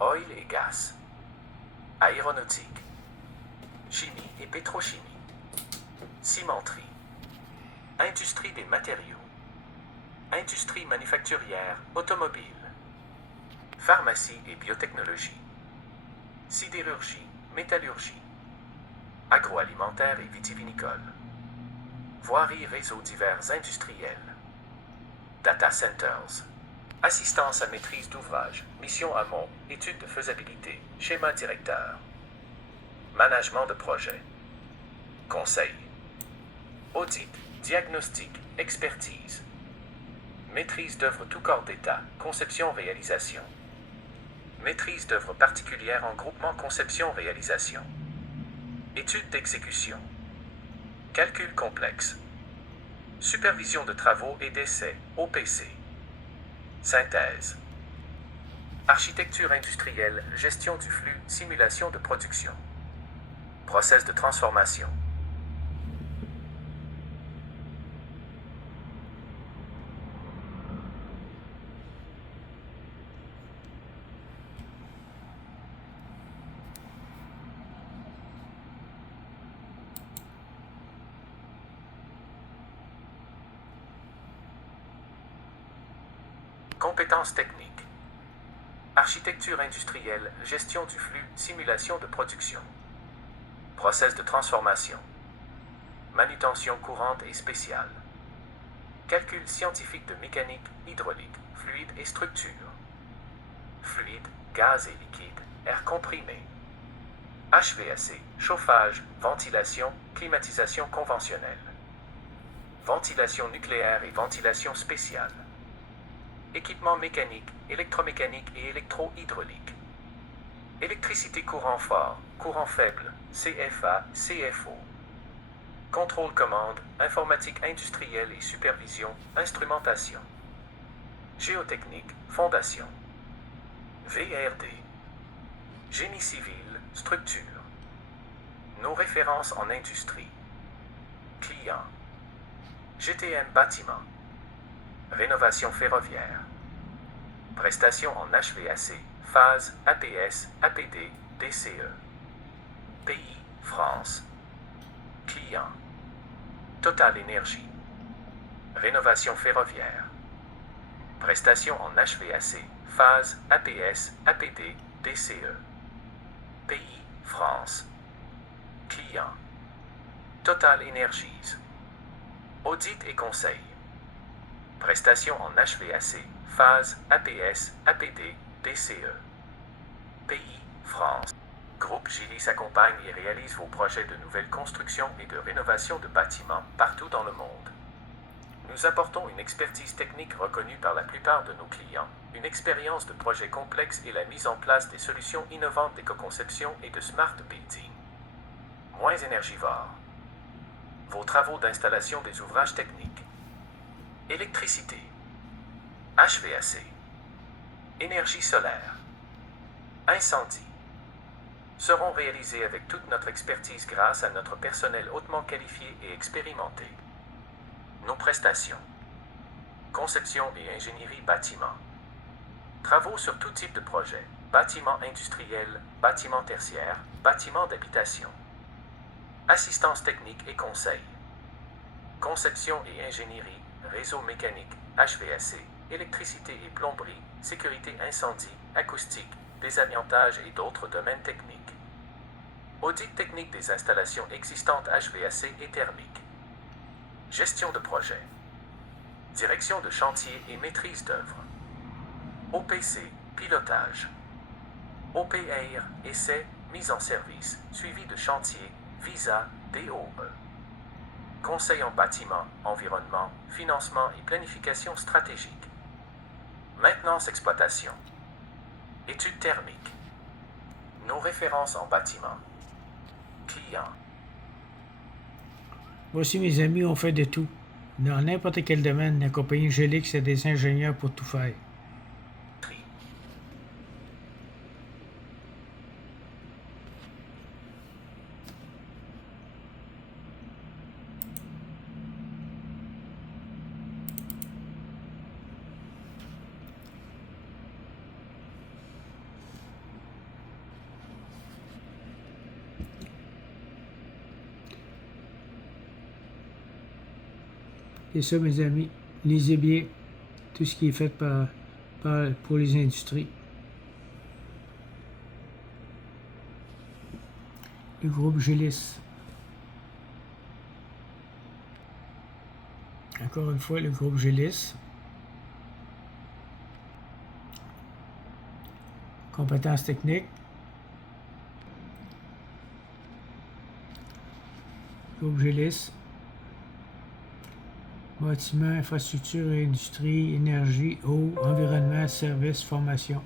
oil et gaz, aéronautique, chimie et pétrochimie, cimenterie, industrie des matériaux, industrie manufacturière automobile, pharmacie et biotechnologie, sidérurgie, métallurgie, agroalimentaire et vitivinicole, voirie réseaux divers industriels, data centers, assistance à maîtrise d'ouvrage, mission amont, étude de faisabilité, schéma directeur, management de projet, conseil, audit, diagnostic, expertise, maîtrise d'œuvre tout corps d'état, conception-réalisation, maîtrise d'œuvre particulière en groupement conception-réalisation, étude d'exécution, calcul complexe, supervision de travaux et d'essais, OPC, synthèse, architecture industrielle, gestion du flux, simulation de production, process de transformation. Compétences techniques. Architecture industrielle, gestion du flux, simulation de production. Process de transformation. Manutention courante et spéciale. Calcul scientifique de mécanique, hydraulique, fluide et structure. Fluide, gaz et liquide, air comprimé. HVAC, chauffage, ventilation, climatisation conventionnelle. Ventilation nucléaire et ventilation spéciale. Équipement mécanique, électromécanique et électro-hydraulique. Électricité courant fort, courant faible, CFA, CFO. Contrôle commande, informatique industrielle et supervision, instrumentation. Géotechnique, fondation. VRD. Génie civil, structure. Nos références en industrie. Client. GTM bâtiment. Rénovation ferroviaire. Prestations en HVAC, phase, APS, APD, DCE. Pays, France. Client. Total Énergie. Rénovation ferroviaire. Prestations en HVAC, phase, APS, APD, DCE. Pays, France. Client. Total Energies. Audit et conseil. Prestations en HVAC, phase, APS, APD, DCE. Pays, France. Groupe Gilis accompagne et réalise vos projets de nouvelle construction et de rénovation de bâtiments partout dans le monde. Nous apportons une expertise technique reconnue par la plupart de nos clients, une expérience de projet complexe et la mise en place des solutions innovantes d'éco-conception et de smart building. Moins énergivores. Vos travaux d'installation des ouvrages techniques. Électricité. HVAC. Énergie solaire. Incendie. Seront réalisés avec toute notre expertise grâce à notre personnel hautement qualifié et expérimenté. Nos prestations. Conception et ingénierie bâtiment. Travaux sur tout type de projet. Bâtiments industriels, bâtiments tertiaires, bâtiments d'habitation. Assistance technique et conseil. Conception et ingénierie, réseau mécanique, HVAC, électricité et plomberie, sécurité incendie, acoustique, désamiantage et d'autres domaines techniques. Audit technique des installations existantes HVAC et thermique. Gestion de projet. Direction de chantier et maîtrise d'œuvre. OPC, pilotage. OPR, essai, mise en service, suivi de chantier, visa, DOE. Conseil en bâtiment, environnement, financement et planification stratégique. Maintenance exploitation. Études thermiques. Nos références en bâtiment. Client. Voici mes amis, on fait de tout. Dans n'importe quel domaine, la compagnie Gelix a des ingénieurs pour tout faire. Tri. C'est ça, mes amis. Lisez bien tout ce qui est fait pour les industries. Le groupe Gélis. Encore une fois, le groupe Gélis. Compétences techniques. Groupe Gélis. Bâtiment, infrastructure et industrie, énergie, eau, environnement, services, formation.